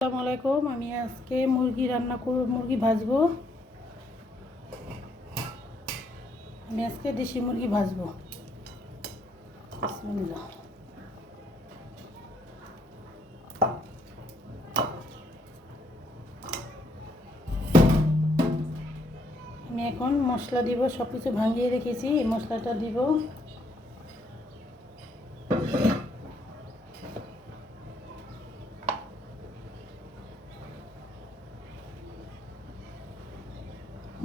আসসালামু আলাইকুম। আমি আজকে মুরগি রান্না করব, মুরগি ভাজবো। আমি আজকে দেশি মুরগি ভাজবো। বিসমিল্লাহ। আমি এখন মশলা দিব, সব কিছু ভাঙিয়ে রেখেছি, এই মশলাটা দিব।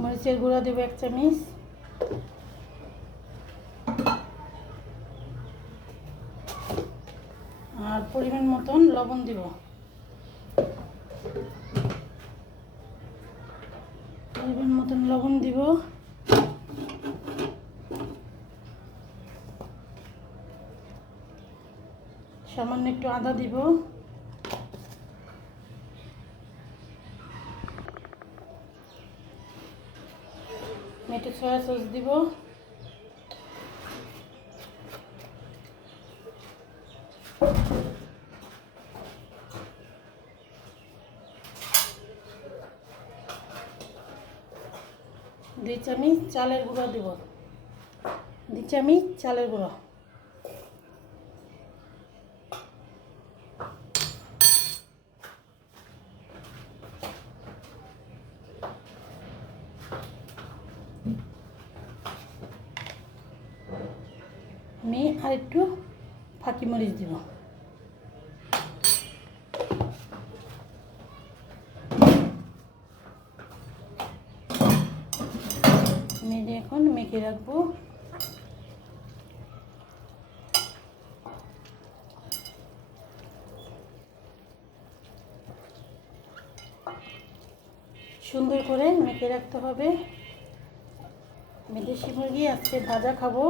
মরিচের গুঁড়া দেবো 1 চামচ, আর পরিমাণ মতন লবণ দিব। পরিমাণ মতন লবণ দিব। সামান্য একটু আদা দিব। একটু সয়া সস দিব। দুই চামচ চালের গুঁড়া দিব। 2 চামচ চালের গুঁড়া। আমি আর একটু ফাঁকি মরিচ দিব। আমি এখন মেখে রাখবো। সুন্দর করে মেখে রাখতে হবে। আমি দেশি মুরগি আজকে ভাজা খাবো।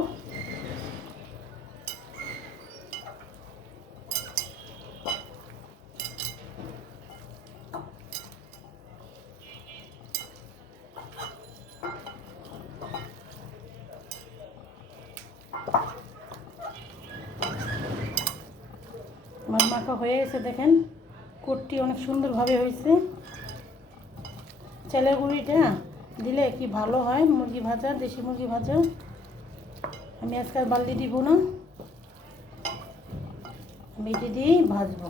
আমার মাখা হয়ে গেছে, দেখেন কোটটি অনেক সুন্দরভাবে হয়েছে। চালের গুঁড়িটা দিলে কি ভালো হয় মুরগি ভাজা, দেশি মুরগি ভাজা। আমি আজকে আর বালতি দিব না, আমি এটি দিয়েই ভাজবো।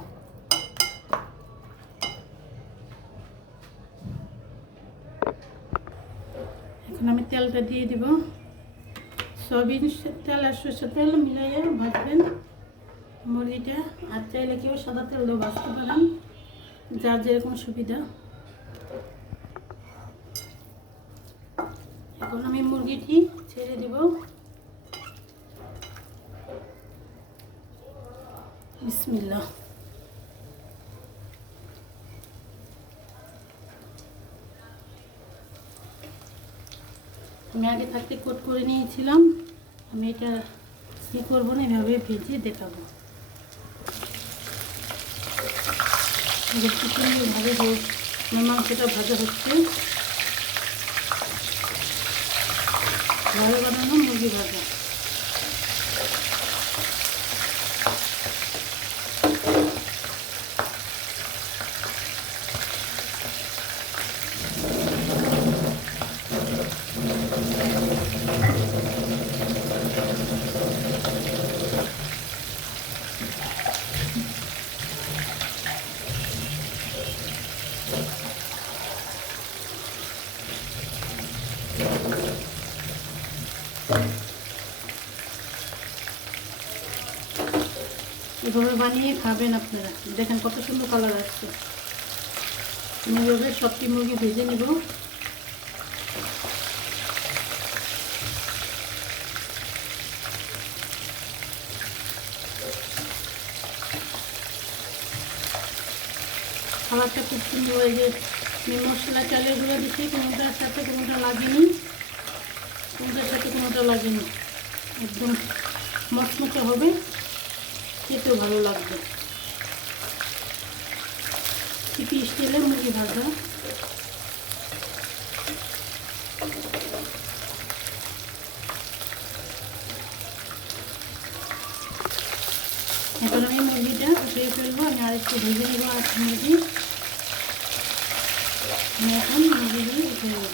এখন আমি তেলটা দিয়ে দিব। সয়াবিন তেল আর সরষের তেল মিলাইয়া ভাজবেন মুরগিটা। আর চাইলে কেউ সাদা তেল দিয়ে ভাজতে পারেন, যার যেরকম সুবিধা। এখন আমি মুরগিটি ছেড়ে দিব। বিসমিল্লাহ। আমি আগে থাকতে কোট করে নিয়েছিলাম, আমি এটা কী করবো না, এভাবে ভেজে দেখাবো। সুন্দরভাবে মাংসটা ভাজা হচ্ছে। ভালো বানানো মুরগি ভাজা। এভাবে বানিয়ে খাবেন আপনারা, দেখেন কত সুন্দর কালার আসছে। আমি এভাবে সবটি মুরগি ভেজে নেব। কালারটা খুব সুন্দর হয়ে মশলা চালের গুঁড়ো দিচ্ছি, কোনোটার সাথে কোনোটা লাগেনি, একদম মচমচে হবে, খেতেও ভালো লাগবে। সিপি স্টাইলে মুরগি ভাজা। এখন আমি মুরগিটা উঠিয়ে ফেলবো। আমি আরেকটু ভেজে নেবো আর মুরগি। আমি এখন মুরগিগুলো উঠে নেব।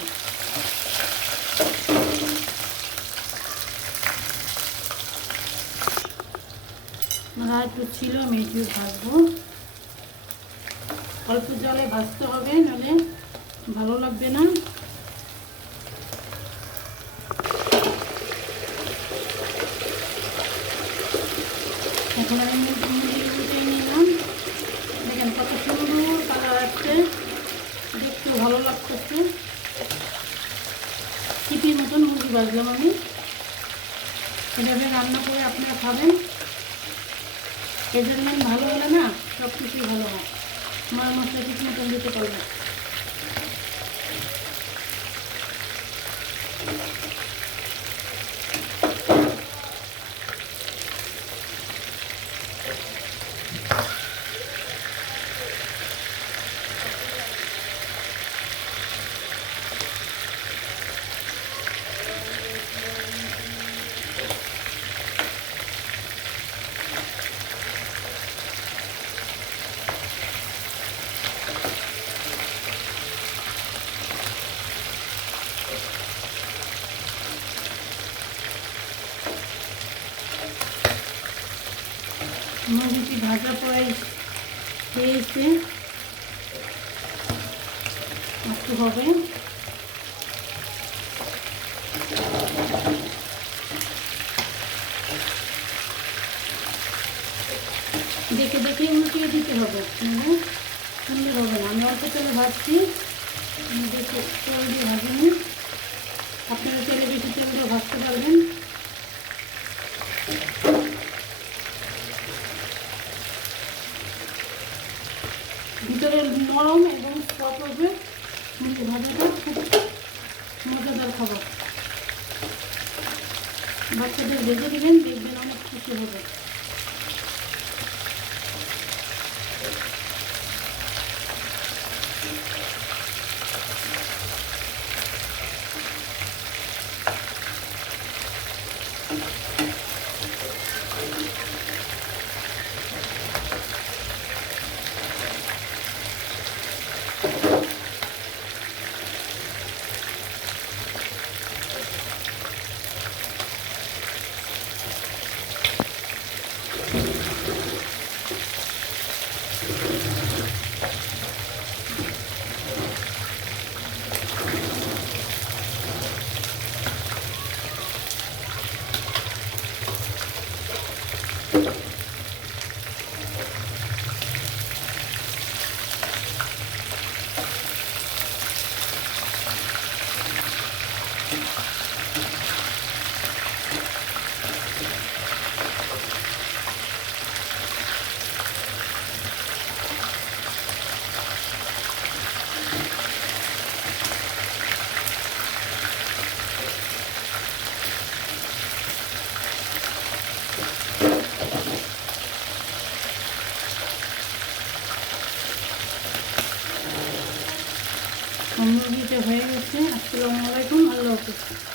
আর একটু ছিল, আমি এটিও ভাজবো। অল্প জলে ভাজতে হবে, নাহলে ভালো লাগবে না। এখন আমি মুরগি উঠে নিলাম। দেখেন কত সুন্দর কালার আসছে, দেখতেও ভালো লাগতেছে। চিপির মতন মুরগি ভাজলাম আমি। এভাবে রান্না করে আপনারা খাবেন। মেজারমেন্ট ভালো হলে না সব কিছুই ভালো হয়। মার মশলা ঠিক মতন দিতে পারবে। মুরগিটি ভাজা প্রায় হয়েছে, একটু হবে। দেখে দেখে উল্টিয়ে দিতে হবে, সুন্দর হবে না। আমি অল্প তেলে ভাজছি, দেখে তেল দিয়ে ভাজিনি। আপনারা তেলে বেশি তেল দিয়ে ভাজতে পারবেন। ভিতরে নরম এবং সফট হবে। মুরগি ভাজাটা খুব মজাদার খাবার। বাচ্চাদের ভেজে দেবেন, দেখবেন অনেক খুশি হবে। মুরগিটা হয়ে গেছে। আসসালামু আলাইকুম, আল্লাহ হাফেজ।